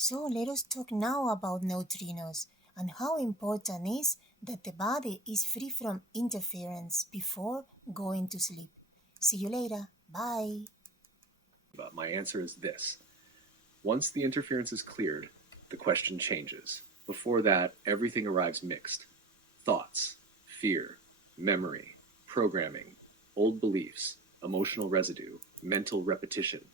So let us talk now about neutrinos and how important is that the body is free from interference before going to sleep. See you later. Bye. But my answer is this. Once the interference is cleared, the question changes. Before that, everything arrives mixed. Thoughts, fear, memory, programming, old beliefs, emotional residue, mental repetition.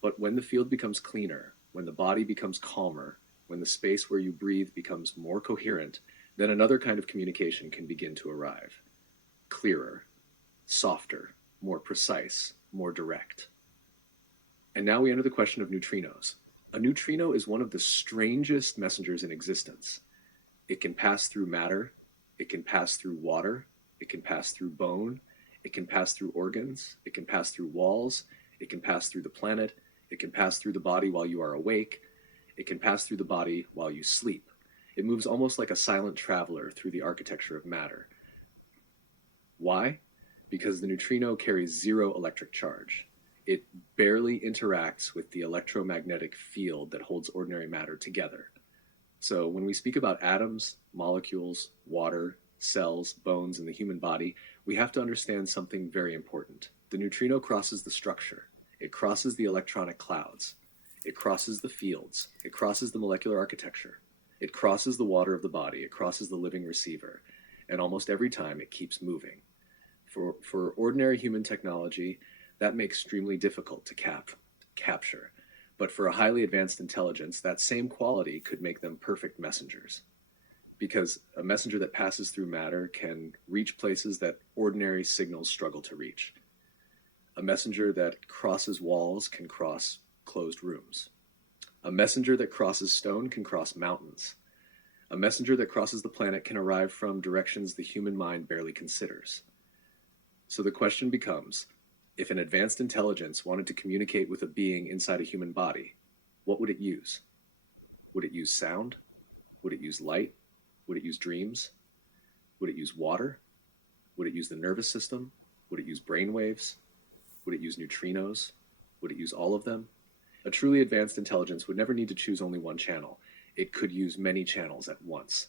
But when the field becomes cleaner, when the body becomes calmer, when the space where you breathe becomes more coherent, then another kind of communication can begin to arrive. Clearer, softer, more precise, more direct. And now we enter the question of neutrinos. A neutrino is one of the strangest messengers in existence. It can pass through matter, it can pass through water, it can pass through bone, it can pass through organs, it can pass through walls, it can pass through the planet, it can pass through the body while you are awake, it can pass through the body while you sleep. It moves almost like a silent traveler through the architecture of matter. Why? Because the neutrino carries zero electric charge. It barely interacts with the electromagnetic field that holds ordinary matter together. So when we speak about atoms, molecules, water, cells, bones in the human body, we have to understand something very important. The neutrino crosses the structure. It crosses the electronic clouds. It crosses the fields. It crosses the molecular architecture. It crosses the water of the body. It crosses the living receiver. And almost every time it keeps moving. For ordinary human technology, that makes extremely difficult to capture. But for a highly advanced intelligence, that same quality could make them perfect messengers. Because a messenger that passes through matter can reach places that ordinary signals struggle to reach. A messenger that crosses walls can cross closed rooms. A messenger that crosses stone can cross mountains. A messenger that crosses the planet can arrive from directions the human mind barely considers. So the question becomes, if an advanced intelligence wanted to communicate with a being inside a human body, what would it use? Would it use sound? Would it use light? Would it use dreams? Would it use water? Would it use the nervous system? Would it use brain waves? Would it use neutrinos? Would it use all of them? A truly advanced intelligence would never need to choose only one channel. It could use many channels at once.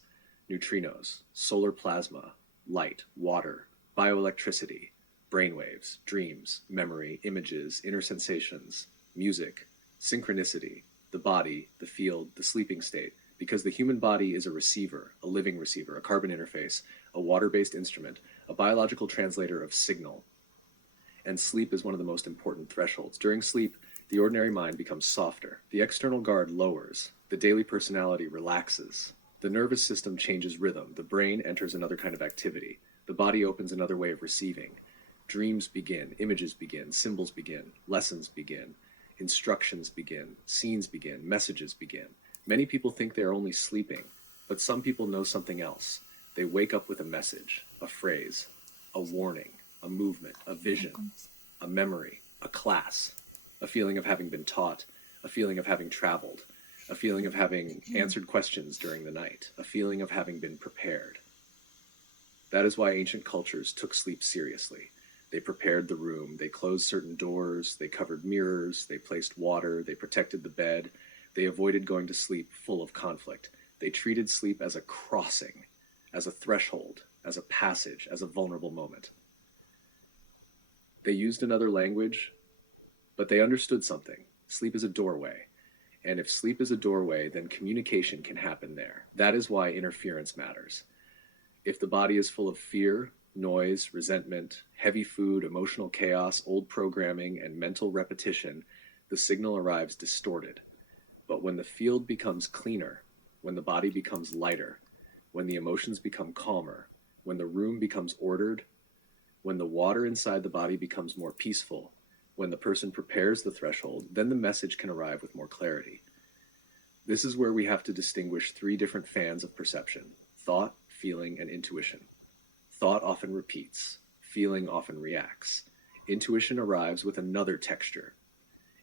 Neutrinos, solar plasma, light, water, bioelectricity, brainwaves, dreams, memory, images, inner sensations, music, synchronicity, the body, the field, the sleeping state, because the human body is a receiver, a living receiver, a carbon interface, a water-based instrument, a biological translator of signal. And sleep is one of the most important thresholds. During sleep, the ordinary mind becomes softer. The external guard lowers. The daily personality relaxes. The nervous system changes rhythm. The brain enters another kind of activity. The body opens another way of receiving. Dreams begin, images begin, symbols begin, lessons begin, instructions begin, scenes begin, messages begin. Many people think they are only sleeping, but some people know something else. They wake up with a message, a phrase, a warning, a movement, a vision, a memory, a class, a feeling of having been taught, a feeling of having traveled, a feeling of having answered questions during the night, a feeling of having been prepared. That is why ancient cultures took sleep seriously. They prepared the room, they closed certain doors, they covered mirrors, they placed water, they protected the bed, they avoided going to sleep full of conflict. They treated sleep as a crossing, as a threshold, as a passage, as a vulnerable moment. They used another language, but they understood something. Sleep is a doorway. And if sleep is a doorway, then communication can happen there. That is why interference matters. If the body is full of fear, noise, resentment, heavy food, emotional chaos, old programming, and mental repetition, the signal arrives distorted. But when the field becomes cleaner, when the body becomes lighter, when the emotions become calmer, when the room becomes ordered, when the water inside the body becomes more peaceful, when the person prepares the threshold, then the message can arrive with more clarity. This is where we have to distinguish three different fans of perception: thought, feeling, and intuition. Thought often repeats. Feeling often reacts. Intuition arrives with another texture.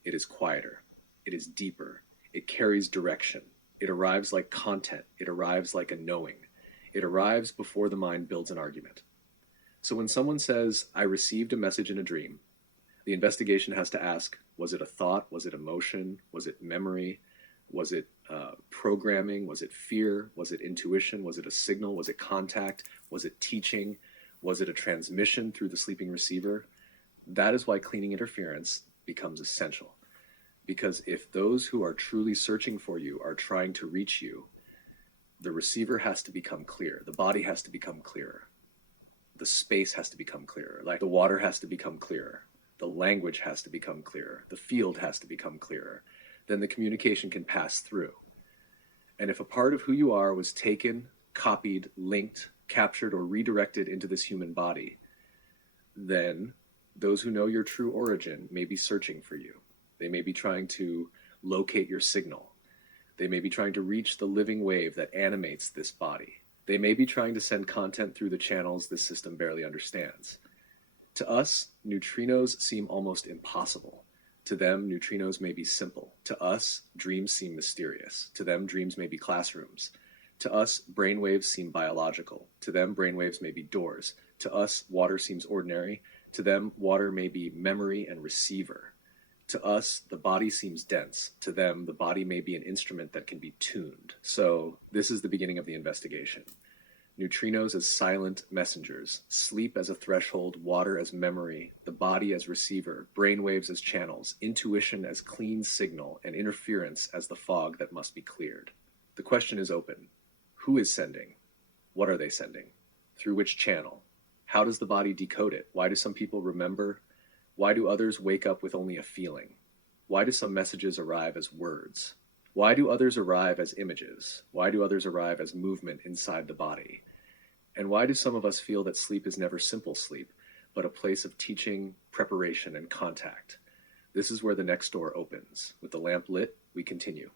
It is quieter. It is deeper. It carries direction. It arrives like content. It arrives like a knowing. It arrives before the mind builds an argument. So when someone says, "I received a message in a dream," the investigation has to ask, was it a thought? Was it emotion? Was it memory? Was it programming? Was it fear? Was it intuition? Was it a signal? Was it contact? Was it teaching? Was it a transmission through the sleeping receiver? That is why cleaning interference becomes essential. Because if those who are truly searching for you are trying to reach you, the receiver has to become clear. The body has to become clearer. The space has to become clearer. Like the water has to become clearer. The language has to become clearer. The field has to become clearer. Then the communication can pass through. And if a part of who you are was taken, copied, linked, captured, or redirected into this human body, then those who know your true origin may be searching for you. They may be trying to locate your signal. They may be trying to reach the living wave that animates this body. They may be trying to send content through the channels this system barely understands. To us, neutrinos seem almost impossible. To them, neutrinos may be simple. To us, dreams seem mysterious. To them, dreams may be classrooms. To us, brainwaves seem biological. To them, brainwaves may be doors. To us, water seems ordinary. To them, water may be memory and receiver. To us, the body seems dense. To them, the body may be an instrument that can be tuned. So, this is the beginning of the investigation. Neutrinos as silent messengers, sleep as a threshold, water as memory, the body as receiver, brainwaves as channels, intuition as clean signal, and interference as the fog that must be cleared. The question is open. Who is sending? What are they sending? Through which channel? How does the body decode it? Why do some people remember? Why do others wake up with only a feeling? Why do some messages arrive as words? Why do others arrive as images? Why do others arrive as movement inside the body? And why do some of us feel that sleep is never simple sleep, but a place of teaching, preparation, and contact? This is where the next door opens. With the lamp lit, we continue.